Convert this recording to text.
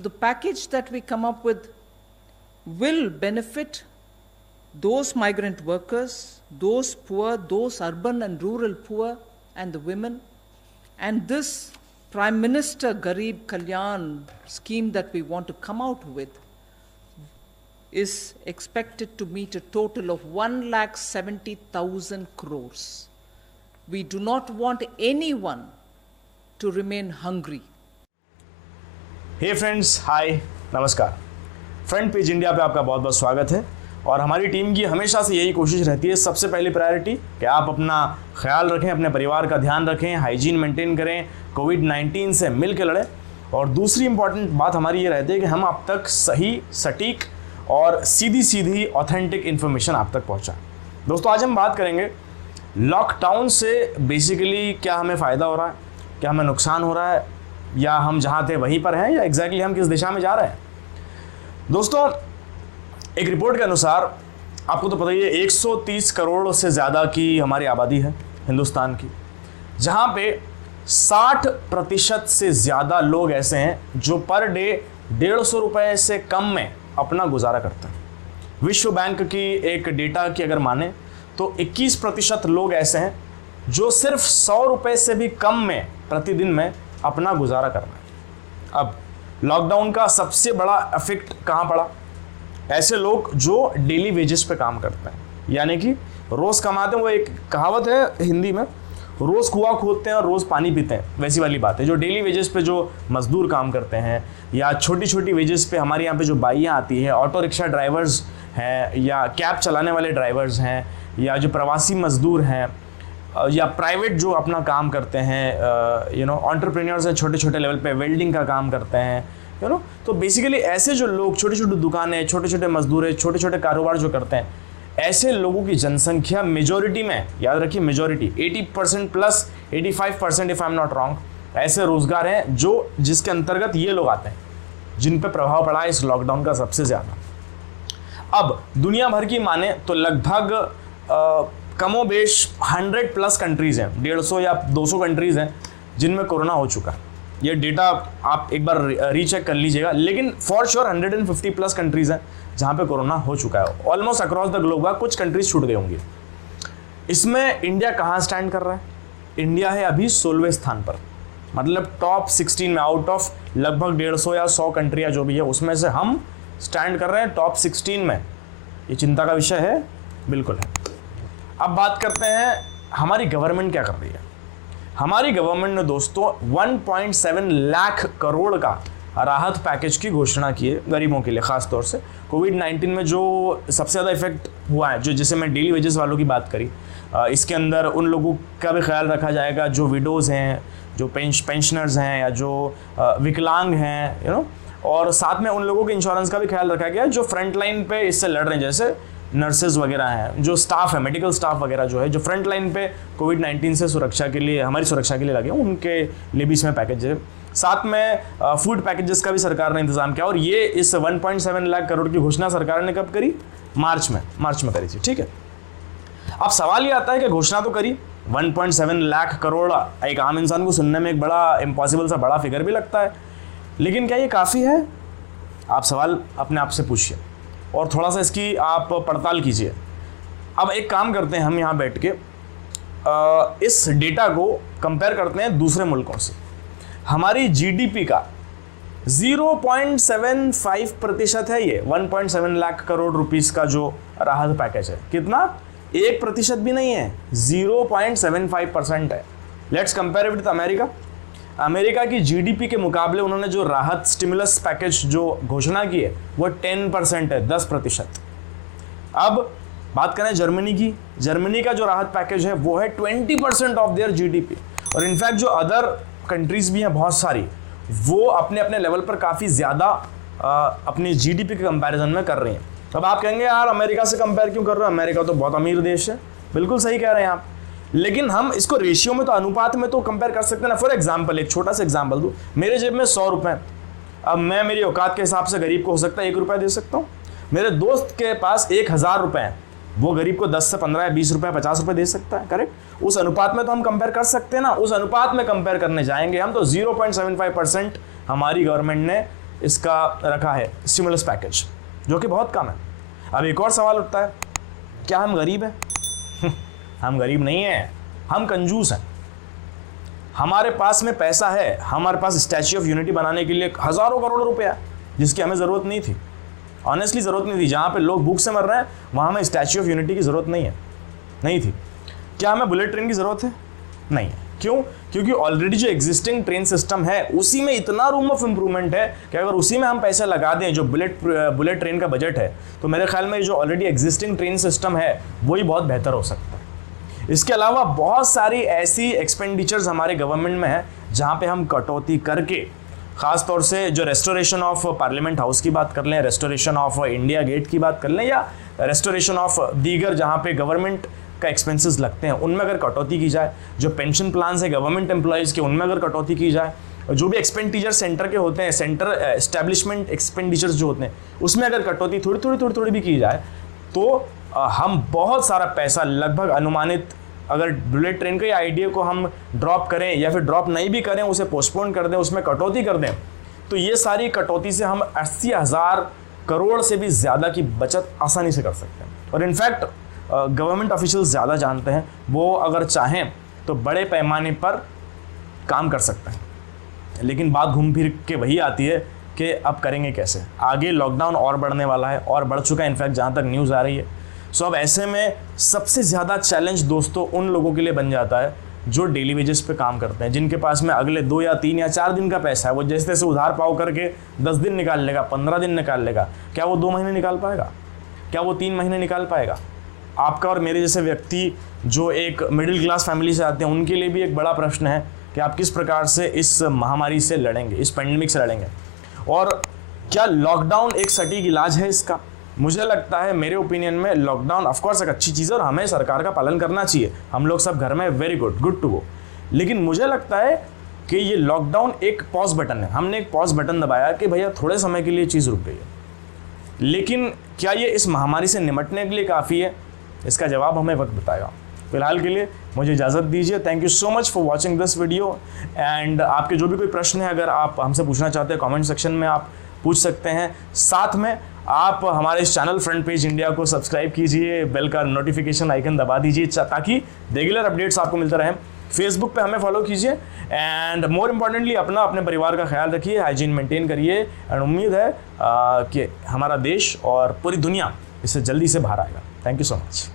The package that we come up with will benefit those migrant workers, those poor, those urban and rural poor, and the women. And this Prime Minister Garib Kalyan scheme that we want to come out with is expected to meet a total of 1,70,000 crores. We do not want anyone to remain hungry. Hey friends, hi, नमस्कार। Front page India पे आपका बहुत बहुत स्वागत है। और हमारी team की हमेशा से यही कोशिश रहती है, सबसे पहली प्रायोरिटी कि आप अपना ख्याल रखें, अपने परिवार का ध्यान रखें, हाइजीन मेंटेन करें, कोविड-19 से मिल के लड़ें। और दूसरी इंपॉर्टेंट बात हमारी ये रहती है कि हम आप तक सही, सटीक और सीधी ऑथेंटिक इन्फॉर्मेशन आप तक पहुँचाएं। दोस्तों, आज हम बात करेंगे लॉकडाउन से बेसिकली क्या हमें फ़ायदा हो रहा है, क्या हमें नुकसान हो रहा है, या हम जहाँ थे वहीं पर हैं, या एग्जैक्टली हम किस दिशा में जा रहे हैं। दोस्तों, एक रिपोर्ट के अनुसार आपको तो पता ही है 130 करोड़ से ज़्यादा की हमारी आबादी है हिंदुस्तान की, जहाँ पे 60% से ज़्यादा लोग ऐसे हैं जो पर डे 150 रुपये से कम में अपना गुजारा करते हैं। विश्व बैंक की एक डेटा की अगर माने तो 21% लोग ऐसे हैं जो सिर्फ 100 रुपये से भी कम में प्रतिदिन में अपना गुजारा कर रहे हैं। अब लॉकडाउन का सबसे बड़ा इफेक्ट कहाँ पड़ा? ऐसे लोग जो डेली वेजेस पे काम करते हैं, यानी कि रोज़ कमाते हैं। वो एक कहावत है हिंदी में, रोज़ कुआं खोदते हैं और रोज़ पानी पीते हैं, वैसी वाली बात है। जो डेली वेजेस पे जो मजदूर काम करते हैं, या छोटी छोटी वेजेस पे हमारे यहाँ पे जो बाइयाँ आती है, ऑटो रिक्शा ड्राइवर्स हैं, या कैब चलाने वाले ड्राइवर्स हैं, या जो प्रवासी मजदूर हैं, या प्राइवेट जो अपना काम करते हैं, एंटरप्रेन्योर्स हैं, छोटे छोटे लेवल पे वेल्डिंग का काम करते हैं, तो बेसिकली ऐसे जो लोग, छोटी छोटी दुकानें, छोटे छोटे मजदूर, छोटे छोटे कारोबार जो करते हैं, ऐसे लोगों की जनसंख्या मेजॉरिटी में, याद रखिए majority 80% plus 85% if I am not wrong, ऐसे रोजगार हैं जिसके अंतर्गत ये लोग आते हैं, जिन पे प्रभाव पड़ा है इस लॉकडाउन का सबसे ज़्यादा। अब दुनिया भर की माने तो लगभग कमोबेश 100+ कंट्रीज़ हैं, 150 या 200 कंट्रीज़ हैं जिनमें कोरोना हो चुका है। ये डेटा आप एक बार रीचेक कर लीजिएगा, लेकिन फॉर श्योर 150+ कंट्रीज़ हैं जहाँ पे कोरोना हो चुका है। ऑलमोस्ट अक्रॉस द ग्लोब का कुछ कंट्रीज छूट गए होंगे। इसमें इंडिया कहाँ स्टैंड कर रहा है? इंडिया है अभी 16वें स्थान पर, मतलब टॉप 16 में। आउट ऑफ लगभग 150 या 100 कंट्रियाँ जो भी है, उसमें से हम स्टैंड कर रहे हैं टॉप 16 में। ये चिंता का विषय है, बिल्कुल है। अब बात करते हैं हमारी गवर्नमेंट क्या कर रही है। हमारी गवर्नमेंट ने दोस्तों 1.7 लाख करोड़ का राहत पैकेज की घोषणा की है गरीबों के लिए, ख़ास तौर से कोविड-19 में जो सबसे ज़्यादा इफेक्ट हुआ है, जैसे मैं डेली वेजेस वालों की बात करी, इसके अंदर उन लोगों का भी ख्याल रखा जाएगा जो विडोज़ हैं, जो पेंशनर्स हैं, या जो विकलांग हैं, और साथ में उन लोगों के इंश्योरेंस का भी ख्याल रखा गया जो फ्रंट लाइन पे इससे लड़ रहे हैं, जैसे नर्सेज वगैरह हैं, जो स्टाफ है, मेडिकल स्टाफ वगैरह जो है, जो फ्रंट लाइन पे कोविड-19 से सुरक्षा के लिए, हमारी सुरक्षा के लिए लगे, उनके लिए भी इसमें पैकेज है। साथ में फूड पैकेजेस का भी सरकार ने इंतजाम किया। और ये इस 1.7 लाख करोड़ की घोषणा सरकार ने कब करी? मार्च में करी थी, ठीक है। अब सवाल ये आता है कि घोषणा तो करी 1.7 लाख करोड़, एक आम इंसान को सुनने में एक बड़ा इम्पॉसिबल सा बड़ा फिगर भी लगता है, लेकिन क्या ये काफ़ी है? आप सवाल अपने आप से पूछिए और थोड़ा सा इसकी आप पड़ताल कीजिए। अब एक काम करते हैं, हम यहाँ बैठ के इस डेटा को कंपेयर करते हैं दूसरे मुल्कों से। हमारी जीडीपी का 0.75% है ये 1.7 लाख करोड़ रुपीस का जो राहत पैकेज है। कितना? 1% भी नहीं है, 0.75% है। Let's compare with America. America की जीडीपी के मुकाबले उन्होंने जो राहत स्टिमुलस पैकेज जो घोषणा की है वो 10% है, 10%। अब बात करें जर्मनी की। जर्मनी का जो राहत पैकेज है वो है 20% ऑफ देयर जीडीपी। और इनफैक्ट जो अदर कंट्रीज भी हैं बहुत सारी, वो अपने अपने लेवल पर काफ़ी ज़्यादा अपनी जीडीपी के कंपैरिजन में कर रही हैं। अब आप कहेंगे यार अमेरिका से कंपेयर क्यों कर रहे हो, अमेरिका तो बहुत अमीर देश है। बिल्कुल सही कह रहे हैं आप, लेकिन हम इसको रेशियो में तो, अनुपात में तो कंपेयर कर सकते हैं ना। फॉर एग्जाम्पल, एक छोटा सा एग्जाम्पल दूँ, मेरे जेब में 100 रुपये। अब मैं मेरी औकात के हिसाब से गरीब को हो सकता है 1 रुपया दे सकता हूँ। मेरे दोस्त के पास 1000 रुपये हैं, वो गरीब को 10 से 15 या 20 रुपये 50 रुपये दे सकता है, करेक्ट। उस अनुपात में तो हम कंपेयर कर सकते हैं ना। उस अनुपात में कंपेयर करने जाएंगे हम तो 0.75% हमारी गवर्नमेंट ने इसका रखा है स्टिमुलस पैकेज, जो कि बहुत कम है। अब एक और सवाल उठता है, क्या हम गरीब हैं? हम गरीब नहीं हैं, हम कंजूस हैं। हमारे पास में पैसा है, हमारे पास स्टैच्यू ऑफ यूनिटी बनाने के लिए हज़ारों करोड़ रुपया, जिसकी हमें ज़रूरत नहीं थी। ऑनेस्टली ज़रूरत नहीं थी। जहाँ पे लोग भूख से मर रहे हैं वहाँ हमें स्टैच्यू ऑफ यूनिटी की ज़रूरत नहीं थी। क्या हमें बुलेट ट्रेन की ज़रूरत है? नहीं है। क्यों? क्योंकि ऑलरेडी जो एग्जिस्टिंग ट्रेन सिस्टम है उसी में इतना रूम ऑफ इम्प्रूवमेंट है कि अगर उसी में हम पैसे लगा दें, जो बुलेट ट्रेन का बजट है, तो मेरे ख्याल में जो ऑलरेडी एग्जिस्टिंग ट्रेन सिस्टम है वही बहुत बेहतर हो सकता है। इसके अलावा बहुत सारी ऐसी एक्सपेंडिचर्स हमारे गवर्नमेंट में है जहाँ पे हम कटौती करके, ख़ास तौर से जो रेस्टोरेशन ऑफ पार्लियामेंट हाउस की बात कर लें, रेस्टोरेशन ऑफ इंडिया गेट की बात कर लें, या रेस्टोरेशन ऑफ दीगर जहाँ पे गवर्नमेंट का एक्सपेंसेस लगते हैं, उनमें अगर कटौती की जाए, जो पेंशन प्लान्स है गवर्नमेंट एम्प्लॉयज़ के, उनमें अगर कटौती की जाए, जो भी एक्सपेंडिचर सेंटर के होते हैं, सेंटर एस्टेब्लिशमेंट एक्सपेंडिचर्स जो होते हैं, उसमें अगर कटौती थोड़ी भी की जाए, तो हम बहुत सारा पैसा, लगभग अनुमानित, अगर बुलेट ट्रेन के आइडिया को हम ड्रॉप करें या फिर ड्रॉप नहीं भी करें, उसे पोस्टपोन कर दें, उसमें कटौती कर दें, तो ये सारी कटौती से हम 80,000 करोड़ से भी ज़्यादा की बचत आसानी से कर सकते हैं। और इनफैक्ट गवर्नमेंट ऑफिशियल्स ज़्यादा जानते हैं, वो अगर चाहें तो बड़े पैमाने पर काम कर सकते हैं। लेकिन बात घूम फिर के वही आती है कि अब करेंगे कैसे? आगे लॉकडाउन और बढ़ने वाला है, और बढ़ चुका है इनफैक्ट, जहाँ तक न्यूज़ आ रही है। सो अब ऐसे में सबसे ज़्यादा चैलेंज दोस्तों उन लोगों के लिए बन जाता है जो डेली वेजेस पे काम करते हैं, जिनके पास में अगले 2 या 3 या 4 दिन का पैसा है। वो जैसे तैसे उधार पाव करके 10 दिन निकाल लेगा, 15 दिन निकाल लेगा। क्या वो 2 महीने निकाल पाएगा? क्या वो 3 महीने निकाल पाएगा? आपका और मेरे जैसे व्यक्ति जो एक मिडिल क्लास फैमिली से आते हैं, उनके लिए भी एक बड़ा प्रश्न है कि आप किस प्रकार से इस महामारी से लड़ेंगे, इस पेंडेमिक से लड़ेंगे। और क्या लॉकडाउन एक सटीक इलाज है इसका? मुझे लगता है, मेरे ओपिनियन में, लॉकडाउन ऑफकोर्स एक अच्छी चीज़ है और हमें सरकार का पालन करना चाहिए। हम लोग सब घर में, वेरी गुड टू गो। लेकिन मुझे लगता है कि ये लॉकडाउन एक पॉज बटन है। हमने एक पॉज बटन दबाया कि भैया थोड़े समय के लिए चीज़ रुक गई है, लेकिन क्या ये इस महामारी से निपटने के लिए काफ़ी है? इसका जवाब हमें वक्त बताएगा। फिलहाल के लिए मुझे इजाज़त दीजिए। Thank you so much for watching this video. And आपके जो भी कोई प्रश्न है, अगर आप हमसे पूछना चाहते हैं, कमेंट सेक्शन में आप पूछ सकते हैं। साथ में आप हमारे इस चैनल फ्रंट पेज इंडिया को सब्सक्राइब कीजिए, बेल का नोटिफिकेशन आइकन दबा दीजिए ताकि रेगुलर अपडेट्स आपको मिलते रहें। फेसबुक पे हमें फॉलो कीजिए, एंड मोर इम्पॉर्टेंटली अपने परिवार का ख्याल रखिए, हाइजीन मेंटेन करिए। एंड उम्मीद है कि हमारा देश और पूरी दुनिया इससे जल्दी से बाहर आएगा। Thank you so much.